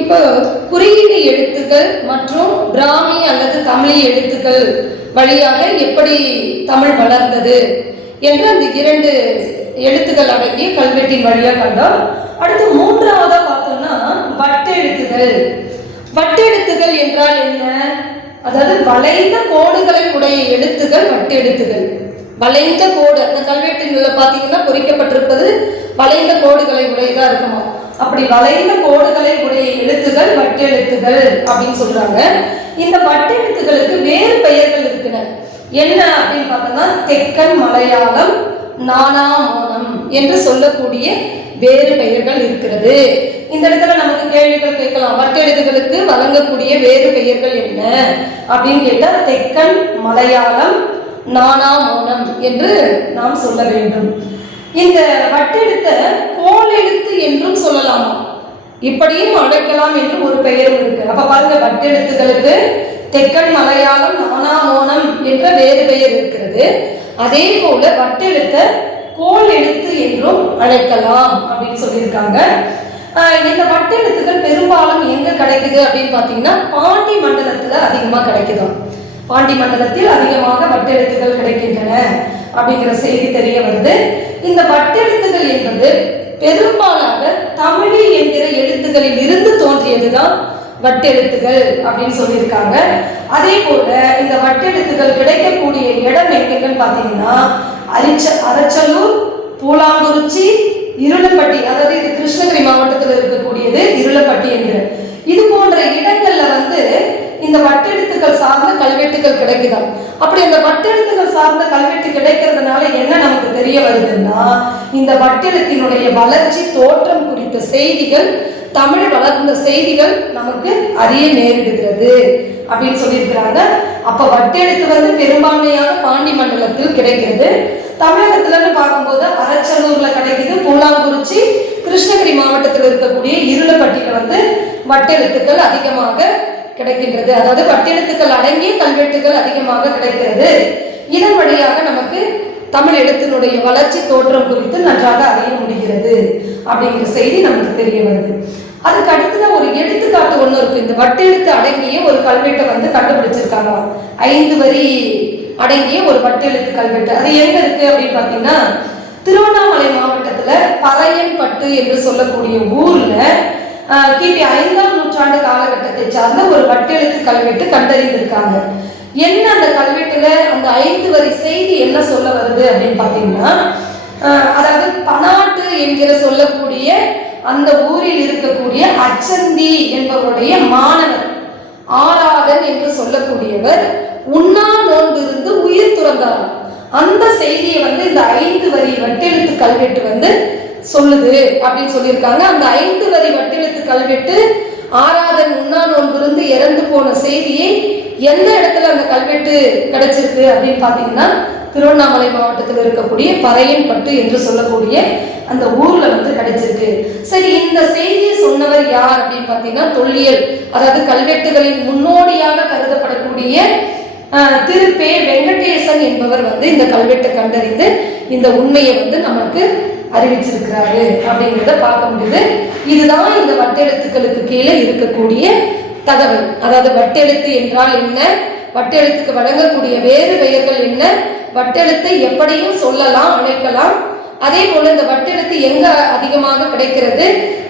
இப்போ குறியீடு எழுத்துக்கள் மற்றும் பிராமி அல்லது தமிழ் எழுத்துக்கள் வழியாக எப்படி தமிழ் வளர்ந்தது என்று அந்த இரண்டு எழுத்துக்கள் அடங்கிய கல்வெட்டின் வழியாக கண்டோம். அடுத்து மூன்றாவதா பார்த்தோம்னா வட்டெழுத்துகள். வட்டெழுத்துகள் என்றால் என்ன? அதாவது வளைந்த கோடுகளை உடைய எழுத்துகள் வட்டெழுத்துகள். வளைந்த கோடு அந்த கல்வெட்டுல பார்த்தீங்கன்னா பொறிக்கப்பட்டிருப்பது வளைந்த கோடுகளை உடையதா இருக்குமா அப்படி வளைந்த கோடுகளை உடைய எழுத்துகள் வட்டெழுத்துகள் அப்படின்னு சொல்றாங்க. இந்த வட்டெழுத்துகளுக்கு வேறு பெயர்கள் இருக்கின்றன. என்ன அப்படின்னு பார்த்தோம்னா தெக்கன் மலையாளம் நானாமோனம் என்று சொல்லக்கூடிய வேறு பெயர்கள் இருக்கிறது. இந்த இடத்துல நமக்கு கேள்விகள் கேட்கலாம். வட்டெழுத்துகளுக்கு வழங்கக்கூடிய வேறு பெயர்கள் என்ன? அப்படின்னு கேட்டால் தெக்கன் மலையாளம் நானாமோனம் என்று நாம் சொல்ல வேண்டும். இந்த வட்டெழுத்த கோல் எழுத்து என்றும் சொல்லலாமா? இப்படியும் அழைக்கலாம் என்று ஒரு பெயரும் இருக்கு. அப்ப பாருங்க வட்டெழுத்துகளுக்கு தெக்கன் மலையாளம் நானாமோனம் என்ற வேறு பெயர் இருக்கிறது. அதே போல வட்டெழுத்த கோல் எழுத்து என்றும் அழைக்கலாம் அப்படின்னு சொல்லியிருக்காங்க. இந்த வட்டெழுத்துக்கள் பெரும்பாலும் எங்க கிடைக்குது அப்படின்னு பார்த்தீங்கன்னா பாண்டி மண்டலத்துல அதிகமா கிடைக்குதாம் பாண்டி மண்டலத்தில் அதிகமாக வட்டெழுத்துக்கள் கிடைக்கின்றன அப்படிங்கிற செய்தி தெரிய வருது. இந்த வட்டெழுத்துகள் என்பது பெரும்பாலாக தமிழ் என்கிற எழுத்துக்களில் இருந்து தோன்றியதுதான் வட்டெழுத்துகள் அப்படின்னு சொல்லியிருக்காங்க. அதே போல இந்த வட்டெழுத்துகள் கிடைக்கக்கூடிய இடம் எங்கெங்கன்னு பார்த்தீங்கன்னா அரிச்ச அரச்சலூர் பூலாங்குறிச்சி இருளப்பட்டி அதாவது இது கிருஷ்ணகிரி மாவட்டத்தில் இருக்கக்கூடியது இருளப்பட்டி என்று இது போன்ற இடங்கள்ல வந்து இந்த வட்டெழுத்துக்கள் சார்ந்த கல்வெட்டுகள் கிடைக்குதான் அப்படி அந்த வட்டெழுத்துக்கள் சார்ந்த கல்வெட்டு கிடைக்கிறதுனால என்ன நமக்கு தெரிய வருதுன்னா இந்த வட்டெழுத்தினுடைய வளர்ச்சி தோற்றம் குறித்த செய்திகள் தமிழ் வளர்ந்த செய்திகள் நமக்கு அறிய நேரிடுகிறது அப்படின்னு சொல்லியிருக்கிறாங்க. அப்ப வட்டெழுத்து வந்து பெரும்பான்மையாக பாண்டி மண்டலத்தில் கிடைக்கிறது. தமிழகத்துலன்னு பார்க்கும்போது அரச்சலூர்ல கிடைக்குது பூலாங்குறிச்சி கிருஷ்ணகிரி மாவட்டத்தில் இருக்கக்கூடிய இருளப்பட்டியில வந்து வட்டெழுத்துக்கள் அதிகமாக கிடைக்கின்றது. அதாவது வட்டெழுத்துக்கள் அடங்கிய கல்வெட்டுகள் அதிகமாக கிடைக்கிறது. இதன் வழியாக நமக்கு தமிழ் எழுத்தினுடைய வளர்ச்சி தோற்றம் குறித்து நன்றாக அறிய முடிகிறது அப்படிங்கிற செய்தி நமக்கு தெரிய வருது. அதுக்கு அடுத்ததான் ஒரு எடுத்துக்காட்டு ஒண்ணு இருக்கு. இந்த வட்டெழுத்து அடங்கிய ஒரு கல்வெட்டை வந்து கண்டுபிடிச்சிருக்காங்க. ஐந்து வரி அடங்கிய ஒரு வட்டெழுத்து கல்வெட்டு. அது எங்க இருக்கு அப்படின்னு பாத்தீங்கன்னா திருவண்ணாமலை மாவட்டத்துல பறையன்பட்டு என்று சொல்லக்கூடிய ஊர்ல கிபி ஐந்தாம் நூற்றாண்டு காலகட்டத்தை சார்ந்த ஒரு வட்டெழுத்து கல்வெட்டு கண்டறிந்திருக்காங்க. என்ன அந்த கல்வெட்டுல அந்த ஐந்து வரி செய்தி என்ன சொல்ல வருது அப்படின்னு பாத்தீங்கன்னா அதாவது பனாட்டு என்கிற சொல்லக்கூடிய அந்த ஊரில் இருக்கக்கூடிய அச்சந்தி என்பவருடைய மாணவர் ஆராதன் என்று சொல்லக்கூடியவர் உண்ணா நோன்பு இருந்து உயிர் துறந்தார். அந்த செய்தியை வந்து இந்த ஐந்து வரி வட்டெழுத்து கல்வெட்டு வந்து சொல்லுது அப்படின்னு சொல்லியிருக்காங்க. அந்த ஐந்து வரி வட்டெழுத்து கல்வெட்டு ஆராதன் உண்ணா நோன்பு இறந்து போன செய்தியை எந்த இடத்துல அந்த கல்வெட்டு கிடைச்சிருக்கு அப்படின்னு பார்த்தீங்கன்னா திருவண்ணாமலை மாவட்டத்தில் இருக்கக்கூடிய பறையன்பட்டு என்று சொல்லக்கூடிய அந்த ஊர்ல வந்து கிடைச்சிருக்கு. சரி இந்த செய்தியை சொன்னவர் யார் அப்படின்னு பார்த்தீங்கன்னா தொல்லியல் அதாவது கல்வெட்டுகளின் முன்னோடியாக கருதப்படக்கூடிய திரு பே வெங்கடேசன் என்பவர் வந்து இந்த கல்வெட்டை கண்டறிந்து இந்த உண்மையை வந்து நமக்கு அறிவிச்சிருக்கிறாரு அப்படிங்கிறத பார்க்க முடியுது. இதுதான் இந்த வட்டெழுத்துக்களுக்கு கீழே இருக்கக்கூடிய தகவல். அதாவது வட்டெழுத்து என்றால் என்ன? வட்டெழுத்துக்கு வழங்கக்கூடிய வேறு பெயர்கள் என்ன? வட்டெழுத்தை எப்படியும் சொல்லலாம் அழைக்கலாம் அதே போல இந்த வட்டெழுத்து எங்க அதிகமாக கிடைக்கிறது?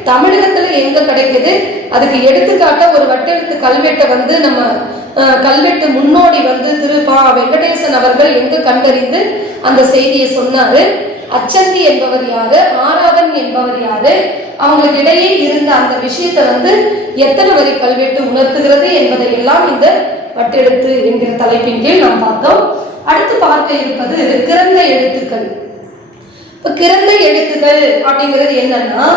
தமிழகத்துல எங்க கிடைக்குது? அதுக்கு எடுத்துக்காட்ட ஒரு வட்டெழுத்து கல்வெட்டை வந்து நம்ம கல்வெட்டு முன்னோடி வந்து திரு பா. வெங்கடேசன் அவர்கள் எங்க கண்டறிந்து அந்த செய்தியை சொன்னாரு. அச்சந்தி என்பவர் யாரு? ஆராதன் என்பவர் யாரு? அவங்களுக்கு இடையே இருந்த அந்த விஷயத்தை வந்து எத்தனை வரி கல்வெட்டு உணர்த்துகிறது என்பதை எல்லாம் இந்த வட்டெழுத்து என்கிற தலைப்பின் கீழ் நாம் பார்த்தோம். அடுத்து பார்க்க இருப்பது கிறந்த எழுத்துக்கள். இப்ப கிறந்த எழுத்துக்கள் அப்படிங்கிறது என்னன்னா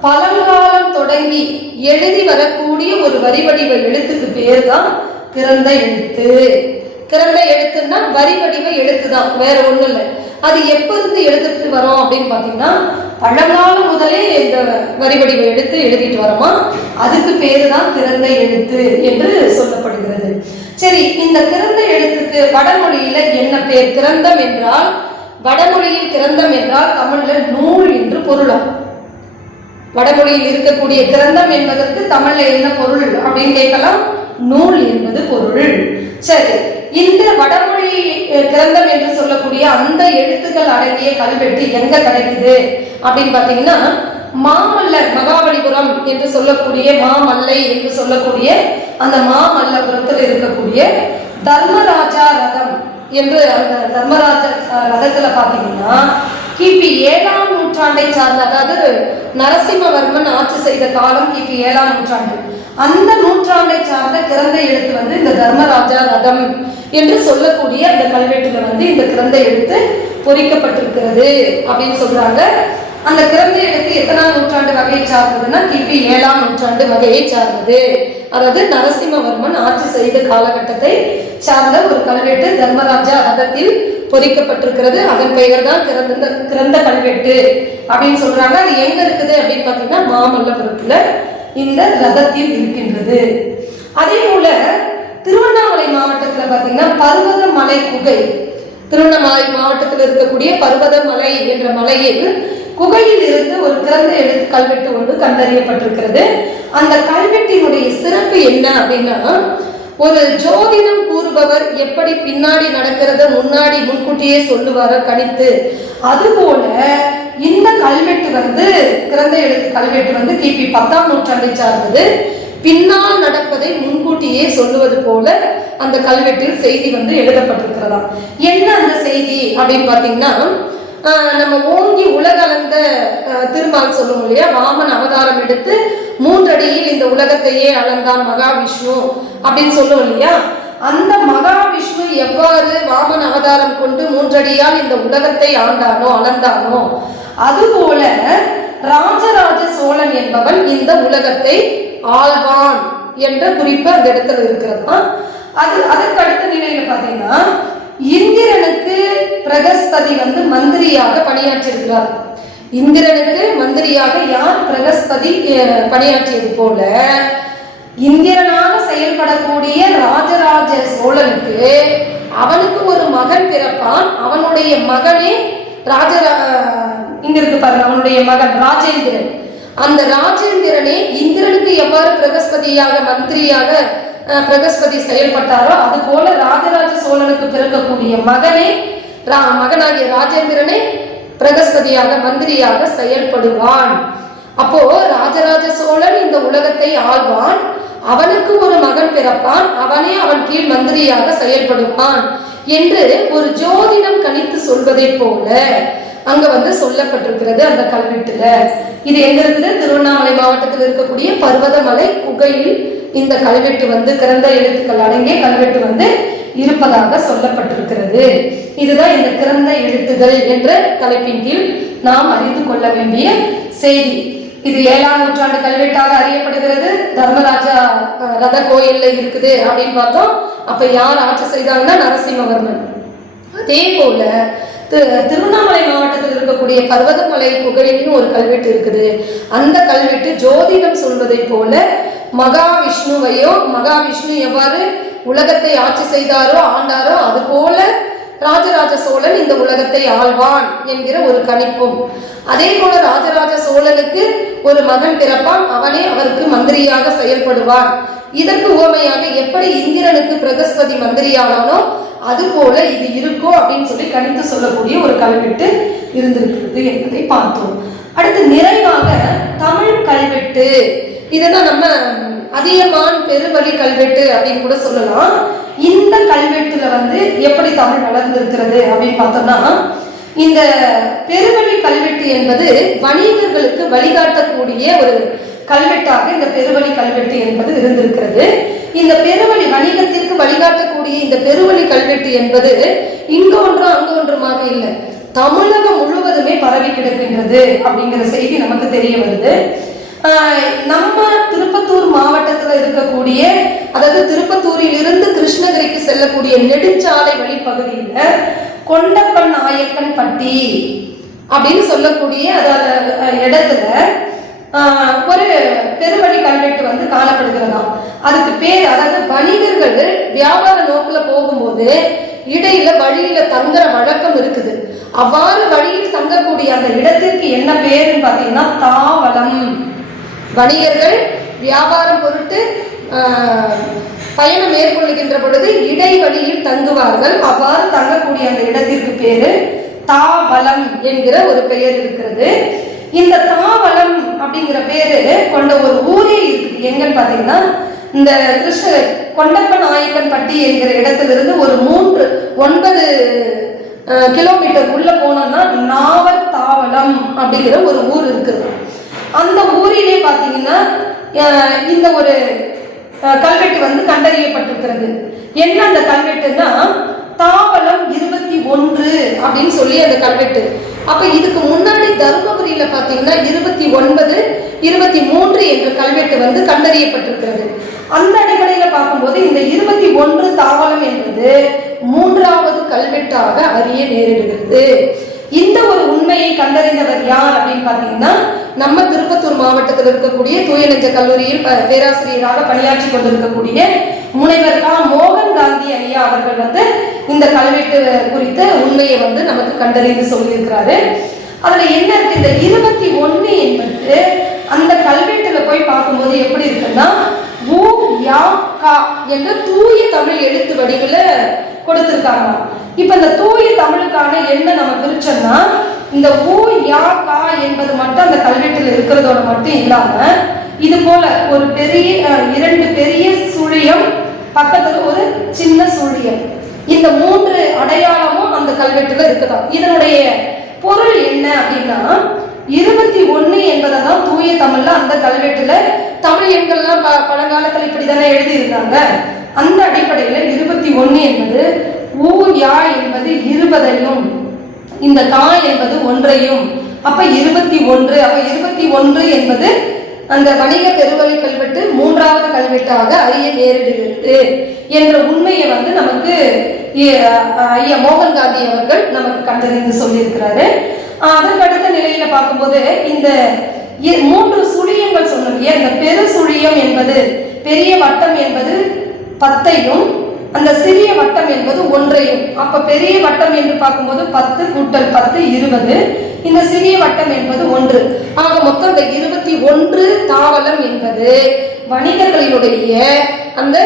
பழங்காலம் தொடங்கி எழுதி வரக்கூடிய ஒரு வரி வடிவ எழுத்துக்கு பேர் தான் கிறந்த எழுத்து. கிறந்த எழுத்துன்னா வரி வடிவ எழுத்து தான் வேற ஒண்ணும் இல்லை. அது எப்பிருந்து இருந்து எழுதிட்டு வரோம் அப்படின்னு பார்த்தீங்கன்னா பழங்காலம் முதலே இந்த வரி வடிவை எடுத்து எழுதிட்டு வரோமா? அதுக்கு பேரு தான் திறந்த எழுத்து என்று சொல்லப்படுகிறது. சரி இந்த திறந்த எழுத்துக்கு வடமொழியில என்ன பேர்? திறந்தம் என்றால் வடமொழியில் திறந்தம் என்றால் தமிழ்ல நூல் என்று பொருளாம். வடமொழியில் இருக்கக்கூடிய கிரந்தம் என்பதற்கு தமிழ்ல என்ன பொருள் அப்படின்னு கேட்கலாம்? நூல் என்பது பொருள். சரி இந்த வடமொழி கிரந்தம் என்று சொல்லக்கூடிய அந்த எழுத்துக்கள் அடங்கிய கல்வெட்டு எங்க கிடைக்குது? அப்படின்னு பாத்தீங்கன்னா மாமல்லர் மகாபலிபுரம் என்று சொல்லக்கூடிய மாமல்லை என்று சொல்லக்கூடிய அந்த மாமல்லபுரத்தில் இருக்கக்கூடிய தர்மராஜா ரதம் என்று அந்த தர்மராஜ ரதத்துல பாத்தீங்கன்னா கிபி ஏழாம் நூற்றாண்டை சார்ந்த அதாவது நரசிம்மவர்மன் ஆட்சி செய்த காலம் கிபி ஏழாம் நூற்றாண்டு. அந்த நூற்றாண்டை சார்ந்த கிரந்த எழுத்து வந்து இந்த தர்மராஜா ரதம் என்று சொல்லக்கூடிய அந்த கல்வெட்டுல வந்து இந்த கிரந்த எழுத்து பொறிக்கப்பட்டிருக்கிறது அப்படின்னு சொல்றாங்க. அந்த கிரந்த எழுத்து எத்தனாம் நூற்றாண்டு வகையை சார்ந்ததுன்னா கிபி ஏழாம் நூற்றாண்டு வகையை சார்ந்தது. அதாவது நரசிம்மவர்மன் ஆட்சி செய்த காலகட்டத்தை சார்ந்த ஒரு கல்வெட்டு தர்மராஜா ரதத்தில் பொறிக்கப்பட்டிருக்கிறது. அதன் பெயர் தான் கிரந்த கிரந்த கல்வெட்டு அப்படின்னு சொல்றாங்க. அது எங்க இருக்குது அப்படின்னு பாத்தீங்கன்னா மாமல்லபுரத்துல இந்த ரதத்தில் இருக்கின்றது. அதே போல திருவண்ணாமலை மாவட்டத்தில் பார்த்தீங்கன்னா பர்வத மலை குகை. திருவண்ணாமலை மாவட்டத்தில் இருக்கக்கூடிய பருவதமலை என்ற மலையில் குகையில் இருந்து ஒரு கிரந்த எழுத்து கல்வெட்டு ஒன்று கண்டறியப்பட்டிருக்கிறது. அந்த கல்வெட்டினுடைய சிறப்பு என்ன அப்படின்னா ஒரு ஜோதிடம் கூறுபவர் எப்படி பின்னாடி நடக்கிறத முன்னாடி முன்கூட்டியே சொல்லுவார கணித்து அதுபோல இந்த கல்வெட்டு வந்து கிரந்த எழுத்து கல்வெட்டு வந்து கிபி பத்தாம் நூற்றாண்டை சார்ந்தது. பின்னால் நடப்பதை முன்கூட்டியே சொல்லுவது போல அந்த கல்வெட்டில் செய்தி வந்து எழுதப்பட்டிருக்கிறதா என்ன அந்த செய்தி அப்படின்னு பார்த்தீங்கன்னா நம்ம ஓங்கி உலகளந்த திருமால் சொல்லுவோம் இல்லையா? வாமன் அவதாரம் எடுத்து மூன்றடியில் இந்த உலகத்தையே அளந்தான் மகாவிஷ்ணு அப்படின்னு சொல்லுவோம் இல்லையா? அந்த மகாவிஷ்ணு எவ்வாறு வாமன் அவதாரம் கொண்டு மூன்றடியால் இந்த உலகத்தை ஆண்டானோ அளந்தானோ அதுபோல ராஜராஜ சோழன் என்பவன் இந்த உலகத்தை ஆழ்வான் என்ற குறிப்பு அந்த இடத்துல இருக்கிறதா? அது அதற்கு அடுத்த நிலையில பாத்தீங்கன்னா இந்திரனுக்கு பிரகஸ்பதி வந்து மந்திரியாக பணியாற்றியிருக்கிறார். இந்திரனுக்கு மந்திரியாக யார் பிரகஸ்பதி பணியாற்றியது போல இந்திரனாக செயல்படக்கூடிய ராஜராஜ சோழனுக்கு அவனுக்கு ஒரு மகன் பிறப்பான். அவனுடைய மகனே ராஜரா இங்க இருக்கு பாருங்க அவனுடைய மகன் ராஜேந்திரன். அந்த ராஜேந்திரனே இந்திரனுக்கு எவ்வாறு பிரகஸ்பதியாக மந்திரியாக பிரகஸ்பதி செயல்பட்டாரோ அது போல ராஜராஜ சோழனுக்கு பிறக்கக்கூடிய மகனே ரா- மகனாகிய ராஜேந்திரனே பிரகஸ்பதியாக மந்திரியாக செயல்படுவான். அப்போ ராஜராஜ சோழன் இந்த உலகத்தை ஆள்வான். அவனுக்கு ஒரு மகன் பிறப்பான். அவனே அவன் கீழ் மந்திரியாக செயல்படுவான் என்று ஒரு ஜோதிடம் கணித்து சொல்வதை போல அங்க வந்து சொல்லப்பட்டிருக்கிறது அந்த கல்வெட்டுல. இது எங்க இருக்குது திருவண்ணாமலை மாவட்டத்தில் இருக்கக்கூடிய பர்வதமலை குகையில் இந்த கல்வெட்டு வந்து கிரந்த எழுத்துக்கள் அடங்கிய கல்வெட்டு வந்து இருப்பதாக சொல்லப்பட்டிருக்கிறது. இதுதான் இந்த கிரந்த எழுத்துகள் என்ற தலைப்பின் கீழ் நாம் அறிந்து கொள்ள வேண்டிய செய்தி. இது ஏழாம் நூற்றாண்டு கல்வெட்டாக அறியப்படுகிறது. தர்மராஜா ரத கோயில்ல இருக்குது அப்படின்னு பார்த்தோம். அப்ப யார் ஆட்சி செய்தாங்கன்னா நரசிம்மவர்மன். அதே போல திருவண்ணாமலை மாவட்டத்தில் இருக்கக்கூடிய பர்வதமலை புகழின்னு ஒரு கல்வெட்டு இருக்குது. அந்த கல்வெட்டு ஜோதிடம் சொல்வதை போல மகாவிஷ்ணுவையோ மகாவிஷ்ணு எவ்வாறு உலகத்தை ஆட்சி செய்தாரோ ஆண்டாரோ அது போல ராஜராஜ சோழன் இந்த உலகத்தை ஆள்வான் என்கிற ஒரு கணிப்பும். அதே போல ராஜராஜ சோழனுக்கு ஒரு மகன் பிறப்பான் அவனே அவருக்கு மந்திரியாக செயல்படுவான். இதற்கு உவமையாக எப்படி இந்திரனுக்கு பிரகஸ்பதி மந்திரியானானோ அது போல இது இருக்கும் அப்படின்னு சொல்லி கணித்து சொல்லக்கூடிய ஒரு கல்வெட்டு இருந்திருக்கிறது என்பதை பார்த்தோம். அடுத்து நிறைவாக தமிழ் கல்வெட்டு. இதுதான் நம்ம அதியமான் பெருவழி கல்வெட்டு அப்படின்னு கூட சொல்லலாம். இந்த கல்வெட்டுல வந்து எப்படி தமிழ் வளர்ந்திருக்கிறது அப்படின்னு பார்த்தோம்னா இந்த பெருவழி கல்வெட்டு என்பது வணிகர்களுக்கு வழிகாட்டக்கூடிய ஒரு கல்வெட்டாக இந்த பெருவழி கல்வெட்டு என்பது இருந்திருக்கிறது. இந்த பெருவழி வணிகத்திற்கு வழிகாட்டக்கூடிய இந்த பெருவழி கல்வெட்டு என்பது இங்கு ஒன்றும் அங்கு ஒன்றுமாக இல்லை. தமிழகம் முழுவதுமே பரவி கிடக்கின்றது அப்படிங்கிற செய்தி நமக்கு தெரிய வருது. நம்ம திருப்பத்தூர் மாவட்டத்தில் இருக்கக்கூடிய அதாவது திருப்பத்தூரில் இருந்து கிருஷ்ணகிரிக்கு செல்லக்கூடிய நெடுஞ்சாலை வழிப்பகுதியில் கொண்டப்பன் நாயக்கன் பட்டி அப்படின்னு சொல்லக்கூடிய அதாவது இடத்துல ஒரு பெருவழி கல்வெட்டு வந்து காணப்படுகிறதாம். அதுக்கு பேர் அதாவது வணிகர்கள் வியாபார நோக்கில் போகும்போது இடையில வழியில தங்குற வழக்கம் இருக்குது. அவ்வாறு வழியில் தங்கக்கூடிய அந்த இடத்திற்கு என்ன பேருன்னு பார்த்தீங்கன்னா தாவலம். வணிகர்கள் வியாபாரம் பொருட்டு பயணம் மேற்கொள்ளுகின்ற பொழுது இடைவழியில் தங்குவார்கள். அவ்வாறு தங்கக்கூடிய அந்த இடத்திற்கு பேரு தாவலம் என்கிற ஒரு பெயர் இருக்கிறது. இந்த தாவலம் அப்படிங்கிற பேரு கொண்ட ஒரு ஊரே இருக்குது. எங்கன்னு பார்த்தீங்கன்னா இந்த கிருஷ்ண கொண்டப்ப நாயக்கன் பட்டி என்கிற இடத்திலிருந்து ஒரு மூன்று ஒன்பது கிலோமீட்டர் உள்ள போனோம்னா நாவல் தாவளம் அப்படிங்கிற ஒரு ஊர் இருக்குது. அந்த ஊரிலே பார்த்தீங்கன்னா இந்த ஒரு கல்வெட்டு வந்து கண்டறியப்பட்டிருக்கிறது. என்ன அந்த கல்வெட்டுன்னா தாவலம் இருபத்தி ஒன்று அப்படின்னு சொல்லி அந்த கல்வெட்டு. அப்ப இதுக்கு முன்னாடி தருமபுரியில பார்த்தீங்கன்னா இருபத்தி ஒன்பது இருபத்தி மூன்று என்ற கல்வெட்டு வந்து கண்டறியப்பட்டிருக்கிறது. அந்த அடிப்படையில் பார்க்கும்போது இந்த இருபத்தி ஒன்று தாவலம் என்பது மூன்றாவது கல்வெட்டாக அறிய நேரிடுகிறது. இந்த ஒரு உண்மையை கண்டறிந்தவர் யார் அப்படின்னு பார்த்தீங்கன்னா நம்ம திருப்பத்தூர் மாவட்டத்தில் இருக்கக்கூடிய தூயநெஞ்ச கல்லூரியில் ப- பேராசிரியராக பணியாற்றி கொண்டிருக்கக்கூடிய முனைவர் கா. மோகன் காந்தி ஐயா அவர்கள் வந்து இந்த கல்வெட்டு குறித்த உண்மையை வந்து நமக்கு கண்டறிந்து சொல்லியிருக்கிறாரு. அதுல என்ன இருக்கு? இந்த இருபத்தி ஒண்ணு என்பது அந்த கல்வெட்டுல போய் பார்க்கும்போது எப்படி இருக்குன்னா ஊ யா கா என்ற தூய தமிழ் எழுத்து வடிவில் கொடுத்திருக்காங்க. இப்ப இந்த தூய தமிழுக்கான என்ன நம்ம பிரிச்சோம்னா இந்த ஊ யா கா என்பது மட்டும் அந்த கல்வெட்டில் இருக்கிறதோட மட்டும் இல்லாம இது போல ஒரு பெரிய இரண்டு பெரிய சுழியம் பக்கத்துல ஒரு சின்ன சுழியம். இந்த மூன்று அடையாளமும் அந்த கல்வெட்டுல இருக்குதான். இதனுடைய பொருள் என்ன அப்படின்னா இருபத்தி ஒன்று என்பதை தான் தூய தமிழ்ல அந்த கல்வெட்டுல தமிழ் எண்கள்லாம் ப- இப்படி தானே எழுதியிருந்தாங்க. அந்த அடிப்படையில் இருபத்தி ஒன்று என்பது ஊ யா என்பது இருபதையும் இந்த கா என்பது ஒன்றையும். அப்ப இருபத்தி ஒன்று அப்ப இருபத்தி ஒன்று என்பது அந்த வணிக பெருவழி கல்வெட்டு மூன்றாவது கல்வெட்டாக அறிய நேரிடுகிறது என்ற உண்மையை வந்து நமக்கு ஐயா மோகன் காந்தி அவர்கள் நமக்கு கண்டறிந்து சொல்லியிருக்கிறாரு. அதற்கு அடுத்த நிலையில பார்க்கும்போது இந்த மூன்று சுழியங்கள் சொன்னோம் இந்த பெரு சுழியம் என்பது பெரிய வட்டம் என்பது பத்தையும் அந்த சிறிய வட்டம் என்பது ஒன்றையும். அப்ப பெரிய வட்டம் என்று பார்க்கும்போது பத்து கூட்டல் பத்து இருபது. இந்த சிறிய வட்டம் என்பது ஒன்று. ஆக மொத்தம் இந்த இருபத்தி ஒன்று தாவலம் என்பது வணிகர்களினுடைய அந்த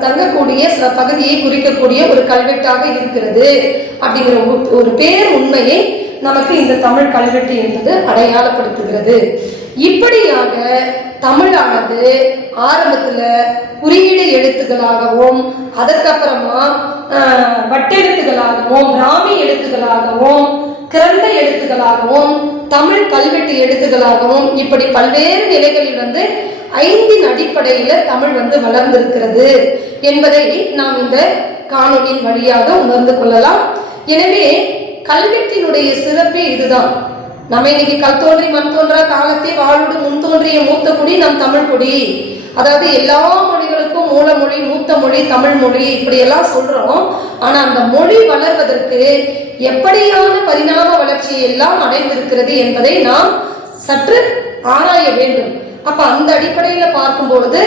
தங்கக்கூடிய ச- பகுதியை குறிக்கக்கூடிய ஒரு கல்வெட்டாக இருக்கிறது அப்படிங்கிற ஒரு- ஒரு பேர் உண்மையை நமக்கு இந்த தமிழ் கல்வெட்டு என்பது அடையாளப்படுத்துகிறது. இப்படியாக தமிழானது ஆரம்பத்துல குறியீடு எழுத்துக்களாகவும் அதற்கப்புறமா வட்டெழுத்துகளாகவும் ராமி பிராமி எழுத்துக்களாகவும் கிரந்த எழுத்துக்களாகவும் தமிழ் கல்வெட்டு எழுத்துக்களாகவும் இப்படி பல்வேறு நிலைகளில் வந்து ஐந்தின் அடிப்படையில தமிழ் வந்து வளர்ந்திருக்கிறது என்பதை நாம் இந்த காணொலியின் வழியாக உணர்ந்து கொள்ளலாம். எனவே கல்வெட்டினுடைய சிறப்பே இதுதான். நம்ம இன்னைக்கு கல் தோன்றி மண் தோன்றா காலத்தை வாழோடு முன் தோன்றிய மூத்த குடி நம் தமிழ் குடி. அதாவது எல்லா மொழிகளுக்கும் மூல மொழி மூத்த மொழி தமிழ் மொழி இப்படி எல்லாம் சொல்றோம். ஆனா அந்த மொழி வளர்வதற்கு எப்படியான பரிணாம வளர்ச்சியை எல்லாம் அடைந்திருக்கிறது என்பதை நாம் சற்று ஆராய வேண்டும். அப்ப அந்த அடிப்படையில பார்க்கும்பொழுது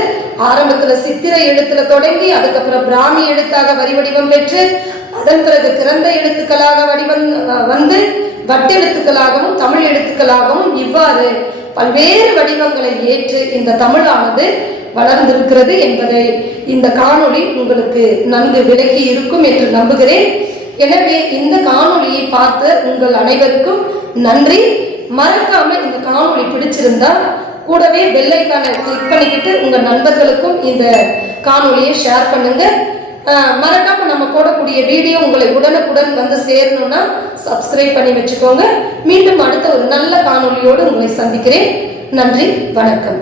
ஆரம்பத்துல சித்திர எழுத்துல தொடங்கி அதுக்கப்புறம் பிராமி எழுத்தாக வரி வடிவம் பெற்று அதன் பிறகு திறந்த எழுத்துக்களாக வடிவம் வந்து வட்டெழுத்துக்களாகவும் தமிழ் எழுத்துக்களாகவும் இவ்வாறு பல்வேறு வடிவங்களை ஏற்று இந்த தமிழானது வளர்ந்திருக்கிறது என்பதை இந்த காணொளி உங்களுக்கு நன்கு விளக்கி இருக்கும் என்று நம்புகிறேன். எனவே இந்த காணொளியை பார்த்த உங்கள் அனைவருக்கும் நன்றி. மறக்காம இந்த காணொளி பிடிச்சிருந்தா கூடவே பெல்லைக்கான கிளிக் பண்ணிக்கிட்டு உங்கள் நண்பர்களுக்கும் இந்த காணொலியை ஷேர் பண்ணுங்க. மறக்காம நம்ம போடக்கூடிய வீடியோ உங்களை உடனுக்குடன் வந்து சேரணும்னா சப்ஸ்கிரைப் பண்ணி வச்சுக்கோங்க. மீண்டும் அடுத்த ஒரு நல்ல காணொலியோடு உங்களை சந்திக்கிறேன். நன்றி வணக்கம்.